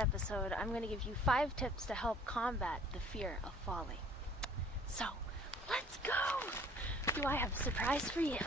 episode, I'm going to give you 5 tips to help combat the fear of falling. So, let's go! Do I have a surprise for you?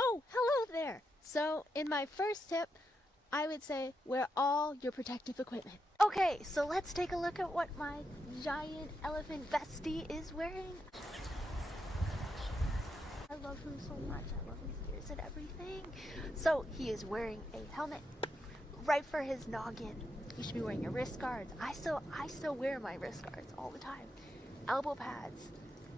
Oh, hello there! So, in my first tip, I would say wear all your protective equipment. Okay, so let's take a look at what my giant elephant bestie is wearing. I love him so much. I love his ears and everything. So, he is wearing a helmet right for his noggin. You should be wearing your wrist guards. I still wear my wrist guards all the time. Elbow pads,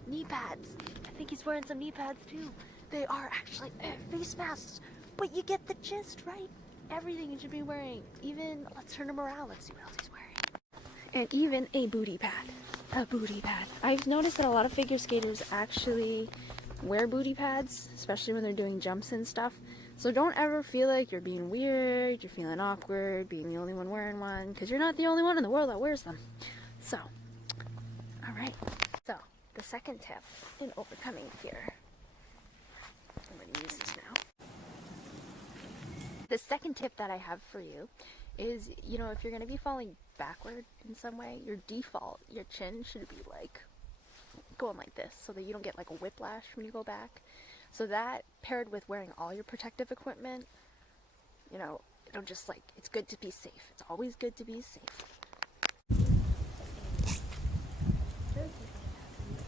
knee pads. I think he's wearing some knee pads too. They are actually face masks, but you get the gist, right? Everything you should be wearing. Even, let's turn him around. Let's see what else he's wearing. And even a booty pad. A booty pad. I've noticed that a lot of figure skaters actually wear booty pads, especially when they're doing jumps and stuff. So don't ever feel like you're being weird, you're feeling awkward, being the only one wearing one, because you're not the only one in the world that wears them. So, alright. So, the second tip in overcoming fear. I'm going to use this now. The second tip that I have for you is, if you're going to be falling backward in some way, your default, your chin should be like going like this so that you don't get like a whiplash when you go back. So that paired with wearing all your protective equipment, it'll just it's good to be safe. It's always good to be safe.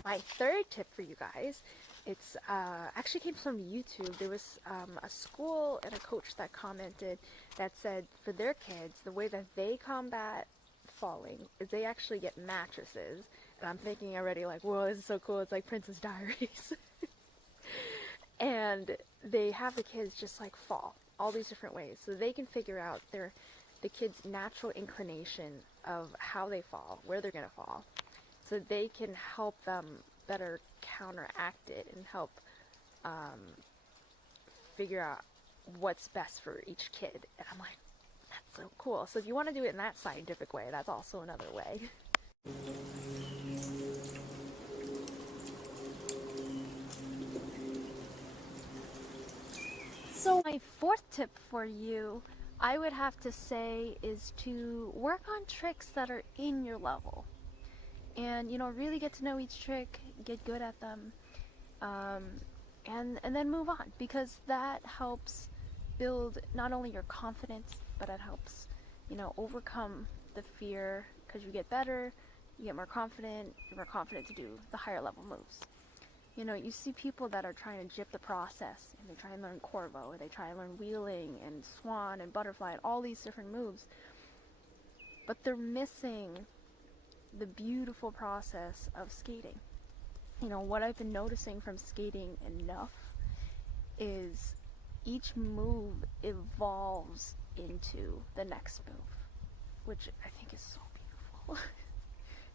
My third tip for you guys, it's actually came from YouTube. There was a school and a coach that commented that said for their kids, the way that they combat falling is they actually get mattresses. And I'm thinking already whoa, this is so cool. It's like Princess Diaries. And they have the kids just fall all these different ways so they can figure out the kids' natural inclination of how they fall, where they're going to fall, so they can help them better counteract it and help figure out what's best for each kid. And I'm like, that's so cool. So if you want to do it in that scientific way, that's also another way. So my fourth tip for you, I would have to say, is to work on tricks that are in your level. And, really get to know each trick, get good at them, and then move on. Because that helps build not only your confidence, but it helps, overcome the fear. Because you get better, you get more confident, you're more confident to do the higher level moves. You see people that are trying to jip the process, and they try and learn Corvo, or they try and learn wheeling, and swan, and butterfly, and all these different moves. But they're missing the beautiful process of skating. What I've been noticing from skating enough is each move evolves into the next move, which I think is so beautiful.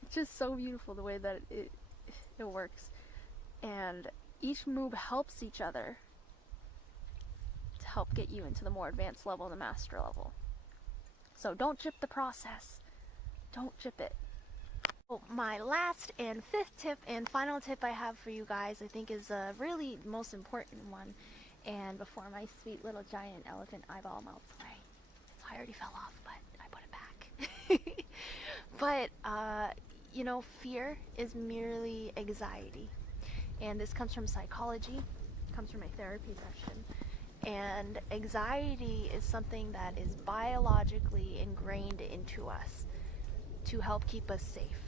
It's just so beautiful the way that it works. And each move helps each other to help get you into the more advanced level, the master level. So don't jip the process. Don't jip it. Well, my last and fifth tip and final tip I have for you guys, I think is a really most important one. And before my sweet little giant elephant eyeball melts away, I already fell off, but I put it back. But, fear is merely anxiety. And this comes from psychology, comes from my therapy session. And anxiety is something that is biologically ingrained into us to help keep us safe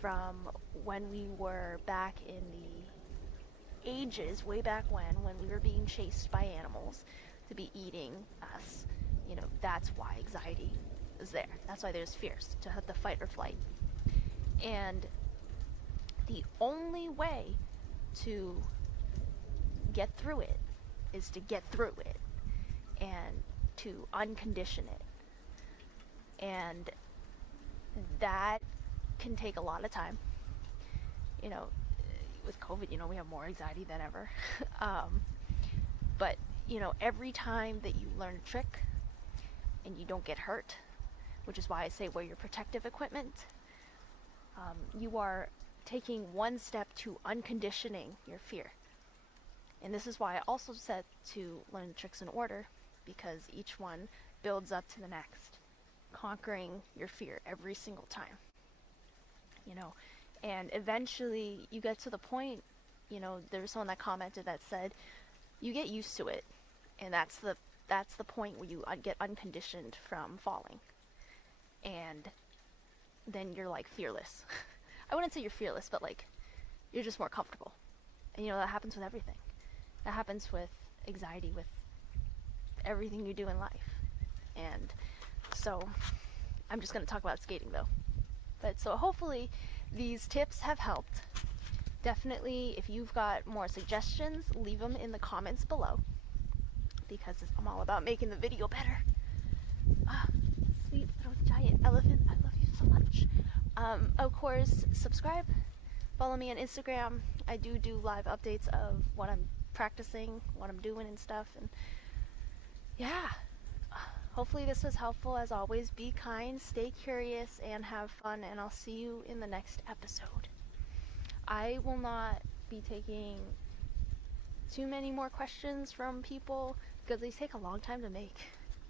from when we were back in the ages, way back when we were being chased by animals to be eating us. That's why anxiety is there. That's why there's fears, to have the fight or flight. And the only way to get through it is to get through it and to uncondition it. And that can take a lot of time. you know, with COVID, you know, we have more anxiety than ever. But, you know, every time that you learn a trick and you don't get hurt, which is why I say wear your protective equipment, you are taking one step to unconditioning your fear. And this is why I also said to learn the tricks in order, because each one builds up to the next, conquering your fear every single time. You know, and eventually you get to the point, you know, there was someone that commented that said, you get used to it, and that's the point where you get unconditioned from falling. And then you're like fearless. I wouldn't say you're fearless, but like you're just more comfortable. And you know, that happens with everything. That happens with anxiety, with everything you do in life. And so I'm just going to talk about skating though. But so hopefully these tips have helped. Definitely, if you've got more suggestions, leave them in the comments below, because I'm all about making the video better. Ah, sweet little giant elephant, I love you so much. Of course, subscribe, follow me on Instagram. I do live updates of what I'm practicing, what I'm doing and stuff, and yeah. Hopefully this was helpful. As always, be kind, stay curious, and have fun, and I'll see you in the next episode. I will not be taking too many more questions from people because they take a long time to make,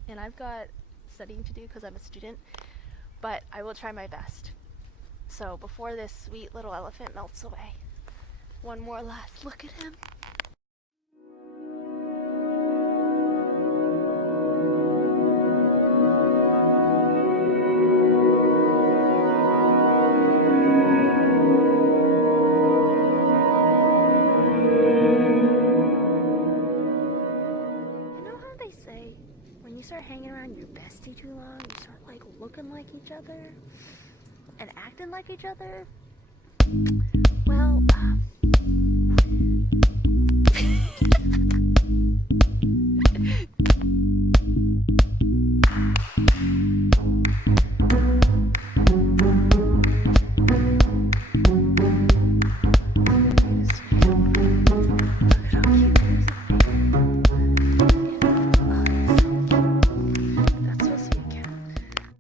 and I've got studying to do because I'm a student, but I will try my best. So before this sweet little elephant melts away, one more last look at him. When you start hanging around your bestie too long, you start like looking like each other and acting like each other.